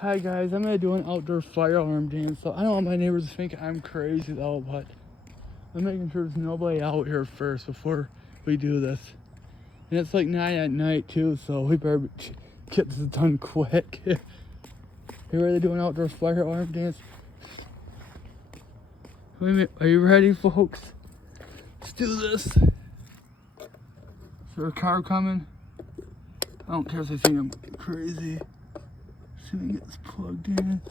Hi guys, I'm gonna do an outdoor fire alarm dance. So I don't want my neighbors to think I'm crazy though, but I'm making sure there's nobody out here first before we do this. And it's like 9 at night too, so we better get this done quick. You ready to do an outdoor fire alarm dance? Wait a minute, are you ready folks? Let's do this. Is there a car coming? I don't care if they think I'm crazy. As soon as it gets plugged in.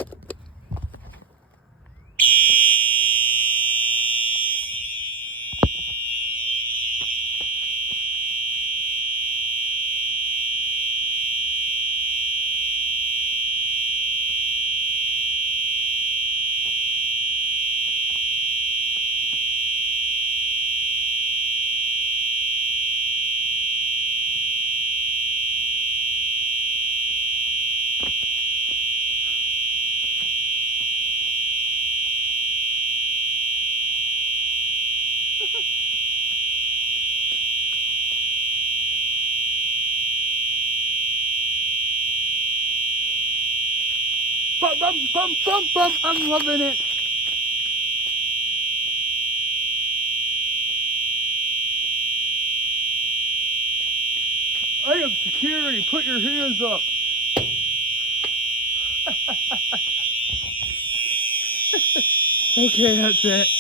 Bum, bum, bum, bum, bum. I'm loving it. I am security. Put your hands up. Okay, that's it.